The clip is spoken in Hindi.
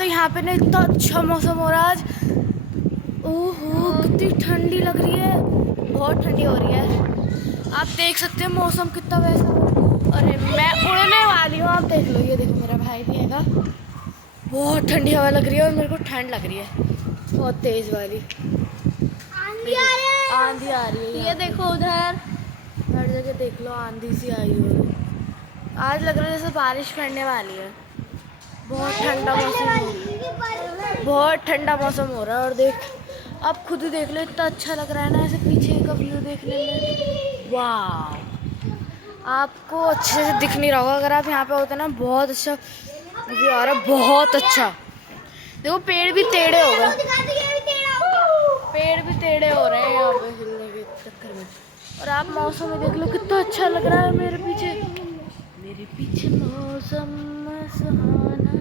तो यहाँ पे ना इतना अच्छा मौसम हो रहा है आज। ओहो कितनी ठंडी लग रही है, बहुत ठंडी हो रही है। आप देख सकते हैं मौसम कितना वैसा हो रहा है। अरे मैं उड़ने वाली हूँ, आप देख लो, ये देखो मेरा भाई भी हैगा। बहुत ठंडी हवा लग रही है और मेरे को ठंड लग रही है बहुत तेज वाली। आंधी आ रही है, ये देखो उधर हर जगह देख लो आंधी सी आई हुई है। आज लग रहा है जैसे बारिश पड़ने वाली है। बहुत ठंडा मौसम, बहुत ठंडा मौसम हो रहा है। और देख आप खुद ही देख लो, इतना अच्छा लग रहा है ना ऐसे पीछे का व्यू देखने में। वाह, आपको अच्छे से दिख नहीं रहा होगा अगर आप यहाँ पे होते ना, बहुत अच्छा व्यू आ रहा है, बहुत अच्छा। देखो पेड़ भी टेढ़े हो गए, पेड़ भी टेढ़े हो रहे हैं यहाँ पे हिलने के चक्कर में। और आप मौसम में देख लो कितना अच्छा लग रहा है मेरे पीछे, मेरे पीछे मौसम सुहाना।